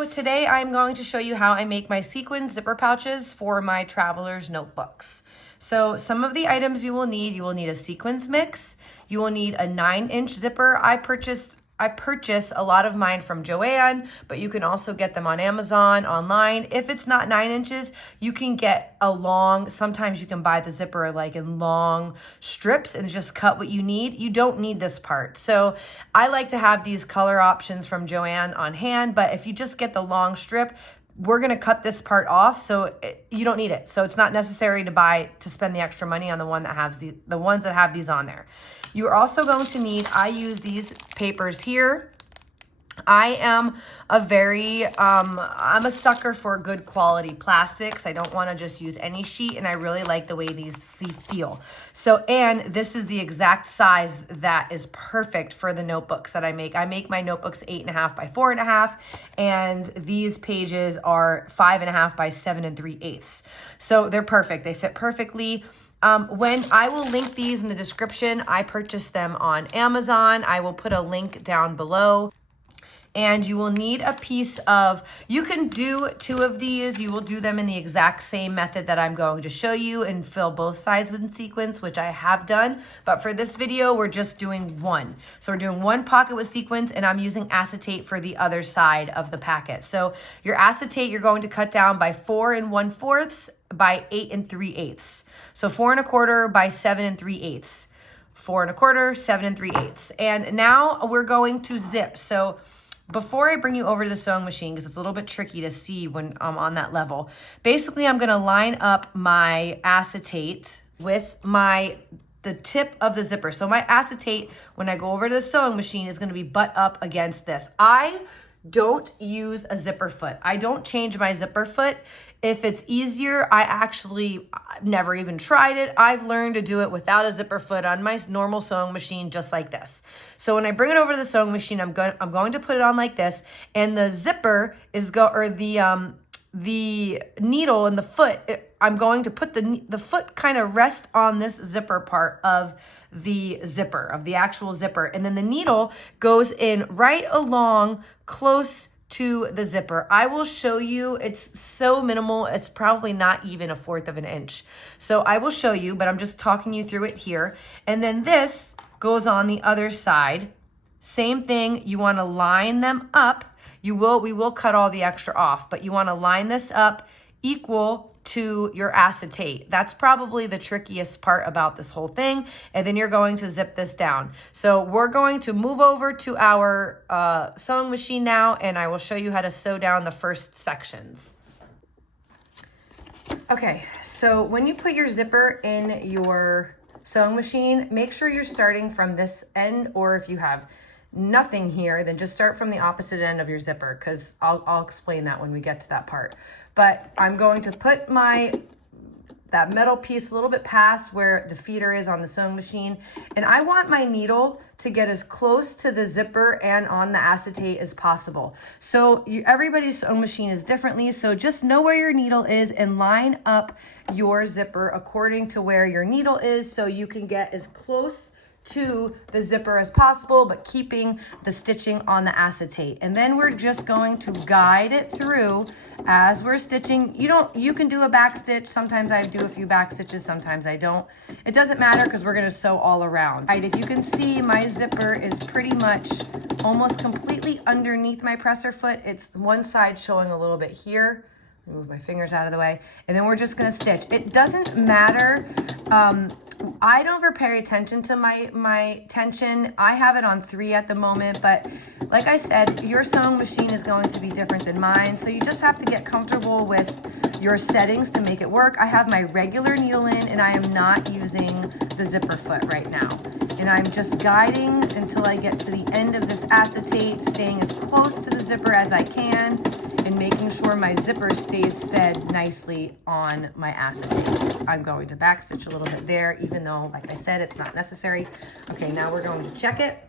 So today I'm going to show you how I make my sequin zipper pouches for my traveler's notebooks. So some of the items you will need a sequins mix. You will need a 9-inch zipper. I purchase a lot of mine from Joann, but you can also get them on Amazon, online. If it's not 9 inches, you can get sometimes you can buy the zipper like in long strips and just cut what you need. You don't need this part. So I like to have these color options from Joann on hand, but if you just get the long strip, we're gonna cut this part off, so you don't need it. So it's not necessary to spend the extra money on the ones that have these on there. You're also going to need, I use these papers here. I am I'm a sucker for good quality plastics. I don't want to just use any sheet, and I really like the way these feel. So, and this is the exact size that is perfect for the notebooks that I make. I make my notebooks 8.5 by 4.5, and these pages are 5.5 by 7 3/8. So they're perfect. They fit perfectly. When I will link these in the description, I purchased them on Amazon. I will put a link down below. And you will need a piece of, you can do 2 of these. You will do them in the exact same method that I'm going to show you and fill both sides with sequins, which I have done. But for this video, we're just doing 1. So we're doing 1 pocket with sequins, and I'm using acetate for the other side of the packet. So your acetate, you're going to cut down by 4 1/4 by 8 3/8. So 4 1/4 by 7 3/8. 4 1/4, 7 3/8. And now we're going to zip. So before I bring you over to the sewing machine, because it's a little bit tricky to see when I'm on that level, basically I'm gonna line up my acetate with the tip of the zipper. So my acetate, when I go over to the sewing machine, is gonna be butt up against this. I don't use a zipper foot. I don't change my zipper foot. If it's easier, I've never even tried it. I've learned to do it without a zipper foot on my normal sewing machine, just like this. So when I bring it over to the sewing machine, I'm going to put it on like this, and the zipper the needle and the foot, I'm going to put the foot kind of rest on this zipper part of the zipper, of the actual zipper, and then the needle goes in right along close to the zipper. I will show you, it's so minimal, it's probably not even 1/4 of an inch. So I will show you, but I'm just talking you through it here. And then this goes on the other side. Same thing, you wanna line them up. We will cut all the extra off, but you wanna line this up equal to your acetate. That's probably the trickiest part about this whole thing. And then you're going to zip this down. So we're going to move over to our sewing machine now, and I will show you how to sew down the first sections. Okay, so when you put your zipper in your sewing machine, make sure you're starting from this end, or if you have nothing here, then just start from the opposite end of your zipper, because I'll explain that when we get to that part. But I'm going to put that metal piece a little bit past where the feeder is on the sewing machine, and I want my needle to get as close to the zipper and on the acetate as possible. So everybody's sewing machine is differently, so just know where your needle is and line up your zipper according to where your needle is, so you can get as close to the zipper as possible, but keeping the stitching on the acetate. And then we're just going to guide it through as we're stitching. You can do a back stitch. Sometimes I do a few back stitches, sometimes I don't. It doesn't matter, because we're gonna sew all around. Right, if you can see, my zipper is pretty much almost completely underneath my presser foot. It's one side showing a little bit here. Move my fingers out of the way, and then we're just gonna stitch. It doesn't matter. I don't ever pay attention to my tension. I have it on 3 at the moment, but like I said, your sewing machine is going to be different than mine, so you just have to get comfortable with your settings to make it work. I have my regular needle in, and I am not using the zipper foot right now. And I'm just guiding until I get to the end of this acetate, staying as close to the zipper as I can, and making sure my zipper stays fed nicely on my acetate. I'm going to backstitch a little bit there, even though, like I said, it's not necessary. Okay, now we're going to check it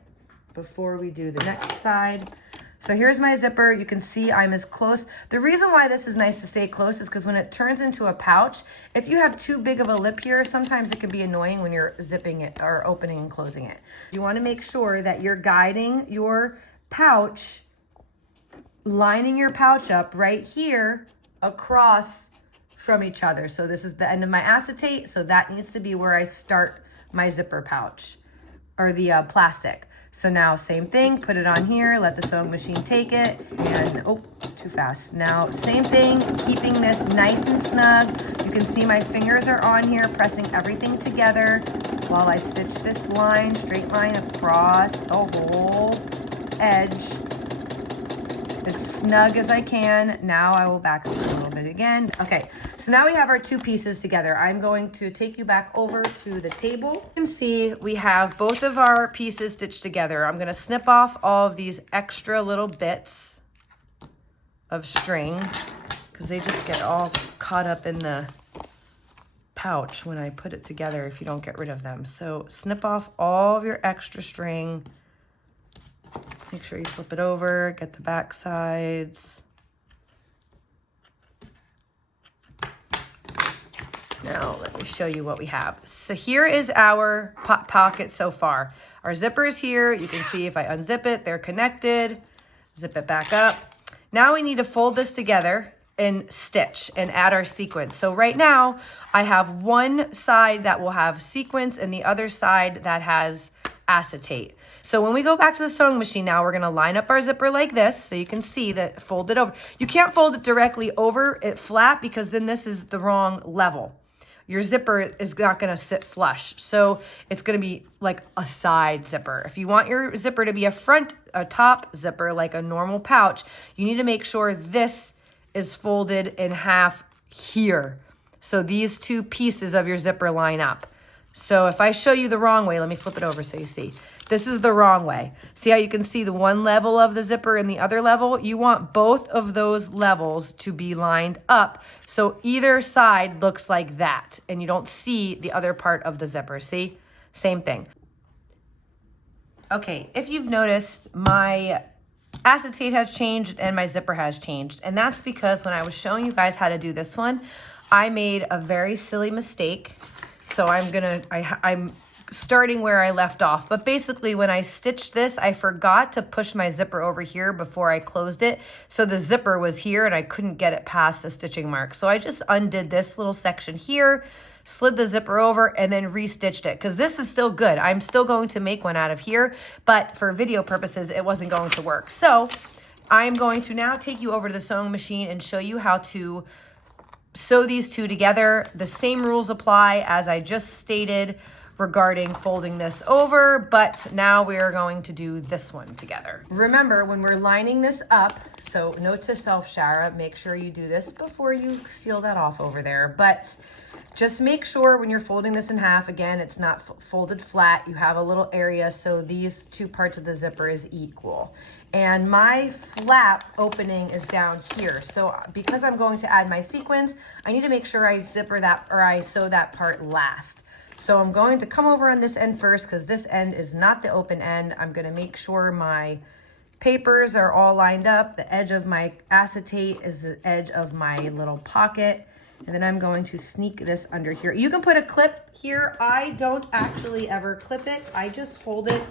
before we do the next side. So here's my zipper. You can see I'm as close. The reason why this is nice to stay close is because when it turns into a pouch, if you have too big of a lip here, sometimes it can be annoying when you're zipping it or opening and closing it. You want to make sure that you're guiding your pouch lining your pouch up right here across from each other. So this is the end of my acetate, so that needs to be where I start my zipper pouch, or the plastic. So now same thing, put it on here, let the sewing machine take it, and oh, too fast. Now same thing, keeping this nice and snug. You can see my fingers are on here, pressing everything together while I stitch this line, straight line across the whole edge, as snug as I can. Now I will backstitch a little bit again. Okay, so now we have our two pieces together. I'm going to take you back over to the table. You can see we have both of our pieces stitched together. I'm gonna snip off all of these extra little bits of string because they just get all caught up in the pouch when I put it together if you don't get rid of them. So snip off all of your extra string. Make sure you flip it over, get the back sides. Now let me show you what we have. So here is our pocket so far. Our zipper is here. You can see if I unzip it, they're connected. Zip it back up. Now we need to fold this together and stitch and add our sequins. So right now I have one side that will have sequins and the other side that has acetate. So when we go back to the sewing machine now, we're gonna line up our zipper like this so you can see that fold it over. You can't fold it directly over it flat because then this is the wrong level. Your zipper is not gonna sit flush. So it's gonna be like a side zipper. If you want your zipper to be a top zipper, like a normal pouch, you need to make sure this is folded in half here. So these two pieces of your zipper line up. So if I show you the wrong way, let me flip it over so you see. This is the wrong way. See how you can see the one level of the zipper and the other level? You want both of those levels to be lined up so either side looks like that and you don't see the other part of the zipper. See? Same thing. Okay, if you've noticed, my acetate has changed and my zipper has changed. And that's because when I was showing you guys how to do this one, I made a very silly mistake. So I'm starting where I left off. But basically when I stitched this, I forgot to push my zipper over here before I closed it. So the zipper was here and I couldn't get it past the stitching mark. So I just undid this little section here, slid the zipper over and then restitched it because this is still good. I'm still going to make one out of here, but for video purposes, it wasn't going to work. So I'm going to now take you over to the sewing machine and show you how to sew these two together. The same rules apply as I just stated regarding folding this over, but now we are going to do this one together. Remember, when we're lining this up, so note to self, Shara, make sure you do this before you seal that off over there, but just make sure when you're folding this in half, again, it's not folded flat. You have a little area so these two parts of the zipper is equal. And my flap opening is down here. So because I'm going to add my sequins, I need to make sure I zipper that or I sew that part last. So I'm going to come over on this end first because this end is not the open end. I'm gonna make sure my papers are all lined up. The edge of my acetate is the edge of my little pocket. And then I'm going to sneak this under here. You can put a clip here. I don't actually ever clip it. I just hold it.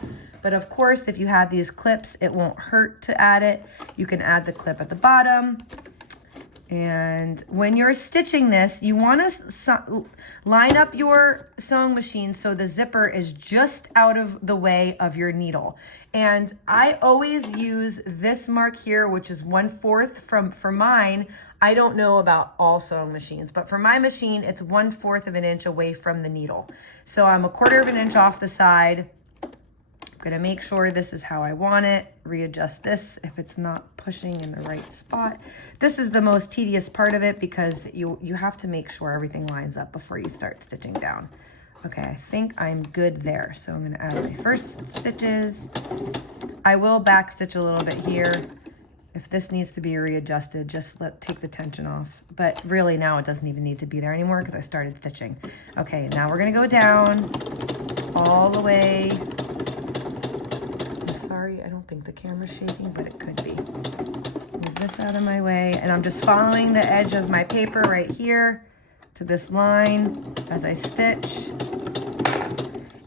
But of course, if you have these clips, it won't hurt to add it. You can add the clip at the bottom. And when you're stitching this, you want to line up your sewing machine so the zipper is just out of the way of your needle. And I always use this mark here, which is 1/4 for mine. I don't know about all sewing machines, but for my machine, it's 1/4 of an inch away from the needle. So I'm 1/4 of an inch off the side. I'm gonna make sure this is how I want it, readjust this if it's not pushing in the right spot. This is the most tedious part of it because you have to make sure everything lines up before you start stitching down. Okay, I think I'm good there. So I'm gonna add my first stitches. I will back stitch a little bit here. If this needs to be readjusted, just take the tension off. But really now it doesn't even need to be there anymore because I started stitching. Okay, now we're gonna go down all the way. I'm sorry, I don't think the camera's shaking, but it could be. Move this out of my way. And I'm just following the edge of my paper right here to this line as I stitch.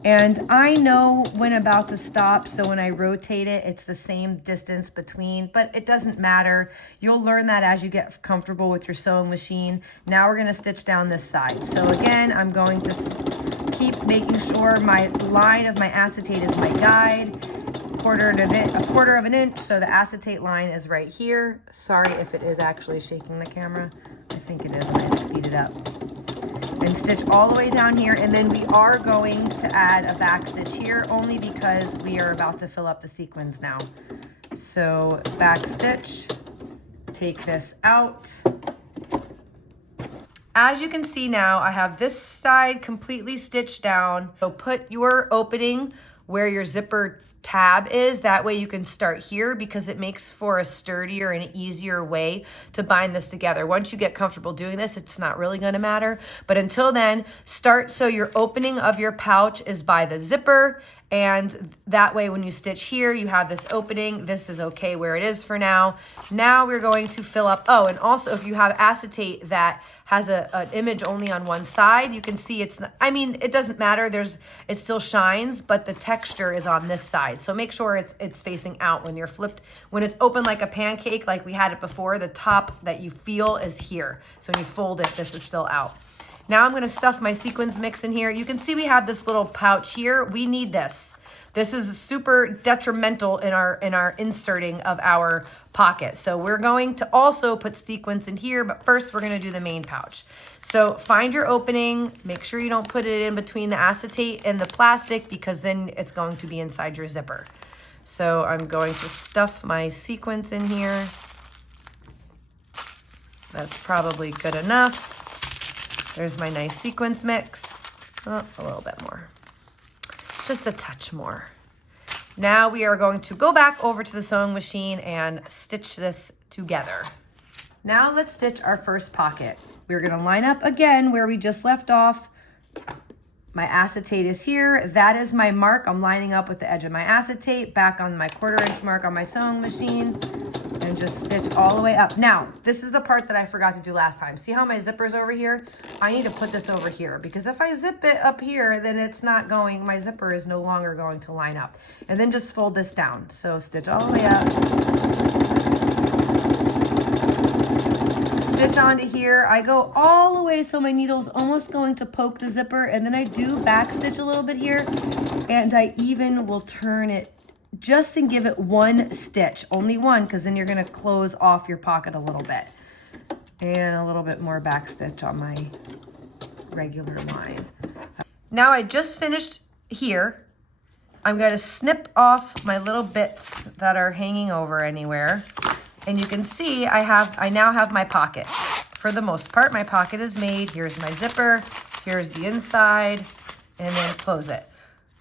And I know when about to stop, so when I rotate it, it's the same distance between, but it doesn't matter. You'll learn that as you get comfortable with your sewing machine. Now we're gonna stitch down this side. So again, I'm going to keep making sure my line of my acetate is my guide. A quarter of an inch, so the acetate line is right here. Sorry if it is actually shaking the camera. I think it is when I speed it up. And stitch all the way down here, and then we are going to add a back stitch here only because we are about to fill up the sequins now. So back stitch, take this out. As you can see now, I have this side completely stitched down. So put your opening where your zipper tab is. That way you can start here because it makes for a sturdier and easier way to bind this together. Once you get comfortable doing this, it's not really going to matter. But until then, start so your opening of your pouch is by the zipper. And that way when you stitch here, you have this opening. This is okay where it is for now. Now we're going to fill up. Oh, and also if you have acetate that has an image only on one side, you can see it's, I mean, it doesn't matter. It still shines, but the texture is on this side. So make sure it's facing out when you're flipped. When it's open like a pancake, like we had it before, the top that you feel is here. So when you fold it, this is still out. Now I'm gonna stuff my sequins mix in here. You can see we have this little pouch here. We need this. This is super detrimental in our inserting of our pocket. So we're going to also put sequins in here, but first we're gonna do the main pouch. So find your opening, make sure you don't put it in between the acetate and the plastic because then it's going to be inside your zipper. So I'm going to stuff my sequins in here. That's probably good enough. There's my nice sequins mix. Oh, a little bit more. Just a touch more. Now we are going to go back over to the sewing machine and stitch this together. Now let's stitch our first pocket. We're gonna line up again where we just left off. My acetate is here. That is my mark. I'm lining up with the edge of my acetate, back on my 1/4 inch mark on my sewing machine, and just stitch all the way up. Now, this is the part that I forgot to do last time. See how my zipper's over here? I need to put this over here because if I zip it up here, then it's not going, my zipper is no longer going to line up. And then just fold this down. So stitch all the way up. Stitch onto here. I go all the way so my needle's almost going to poke the zipper, and then I do back stitch a little bit here, and I even will turn it just and give it one stitch, only one, because then you're going to close off your pocket a little bit. And a little bit more back stitch on my regular line. Now I just finished here. I'm going to snip off my little bits that are hanging over anywhere. And you can see I now have my pocket. For the most part, my pocket is made. Here's my zipper, here's the inside, and then close it.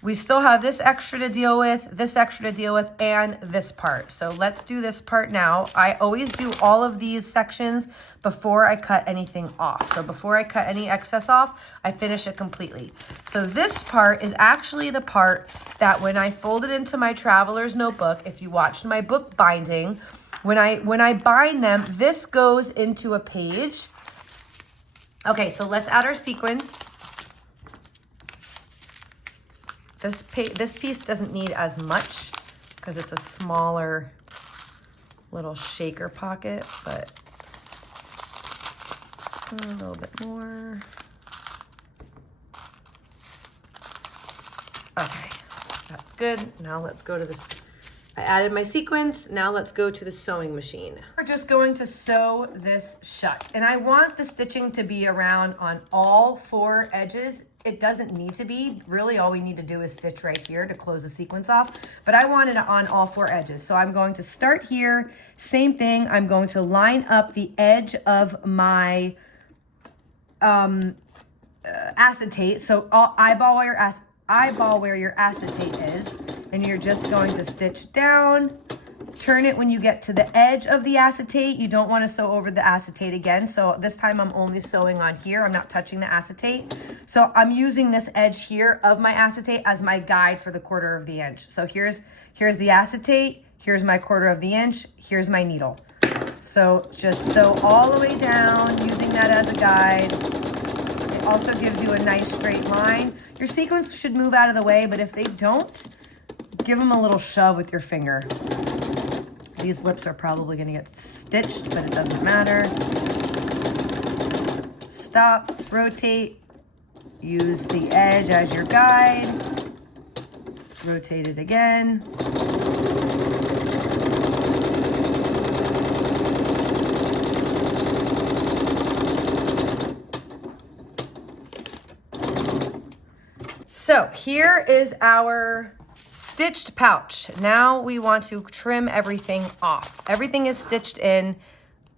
We still have this extra to deal with, this extra to deal with, and this part. So let's do this part now. I always do all of these sections before I cut anything off. So before I cut any excess off, I finish it completely. So this part is actually the part that when I fold it into my traveler's notebook, if you watched my book binding, when I bind them, this goes into a page. Okay, so let's add our sequins. This piece doesn't need as much because it's a smaller little shaker pocket, but a little bit more. Okay, that's good. Now let's go to this. I added my sequins. Now let's go to the sewing machine. We're just going to sew this shut. And I want the stitching to be around on all 4 edges. It doesn't need to be. Really, all we need to do is stitch right here to close the sequence off. But I want it on all 4 edges. So I'm going to start here. Same thing. I'm going to line up the edge of my acetate. So eyeball where your acetate is. And you're just going to stitch down, turn it when you get to the edge of the acetate. You don't want to sew over the acetate again. So this time I'm only sewing on here. I'm not touching the acetate. So I'm using this edge here of my acetate as my guide for the 1/4 of the inch. So here's the acetate, here's my 1/4 of the inch, here's my needle. So just sew all the way down using that as a guide. also gives you a nice straight line. Your sequins should move out of the way, but if they don't, give them a little shove with your finger. These lips are probably gonna get stitched, but it doesn't matter. Stop, rotate, use the edge as your guide. Rotate it again. So here is our stitched pouch. Now we want to trim everything off. Everything is stitched in.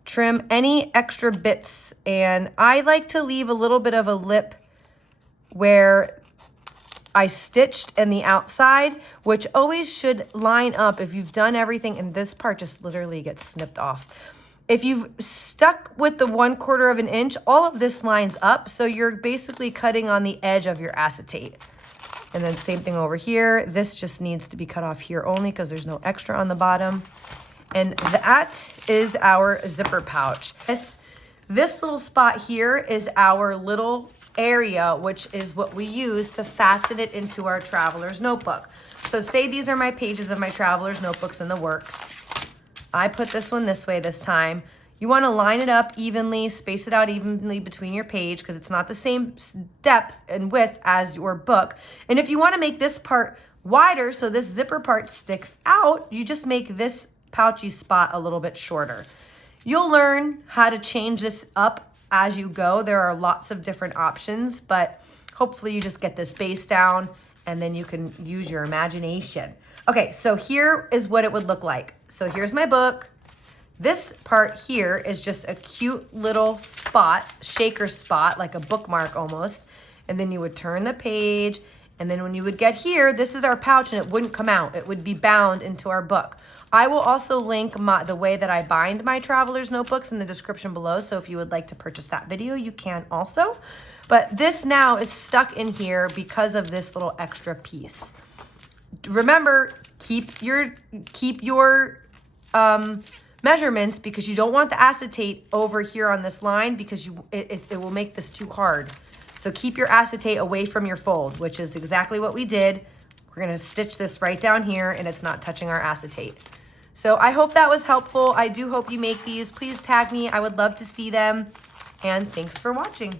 Trim any extra bits. And I like to leave a little bit of a lip where I stitched in the outside, which always should line up. If you've done everything, and this part just literally gets snipped off. If you've stuck with the 1/4 of an inch, all of this lines up. So you're basically cutting on the edge of your acetate. And then same thing over here. This just needs to be cut off here only because there's no extra on the bottom. And that is our zipper pouch. This little spot here is our little area, which is what we use to fasten it into our traveler's notebook. So say these are my pages of my traveler's notebooks in the works. I put this one this way this time. You want to line it up evenly, space it out evenly between your page because it's not the same depth and width as your book. And if you want to make this part wider so this zipper part sticks out, you just make this pouchy spot a little bit shorter. You'll learn how to change this up as you go. There are lots of different options, but hopefully you just get this base down and then you can use your imagination. Okay, so here is what it would look like. So here's my book. This part here is just a cute little spot, shaker spot, like a bookmark almost. And then you would turn the page. And then when you would get here, this is our pouch and it wouldn't come out. It would be bound into our book. I will also link the way that I bind my traveler's notebooks in the description below. So if you would like to purchase that video, you can also. But this now is stuck in here because of this little extra piece. Remember, keep your measurements because you don't want the acetate over here on this line because it will make this too hard. So keep your acetate away from your fold, which is exactly what we did. We're gonna stitch this right down here and it's not touching our acetate. So I hope that was helpful. I do hope you make these. Please tag me. I would love to see them. And thanks for watching.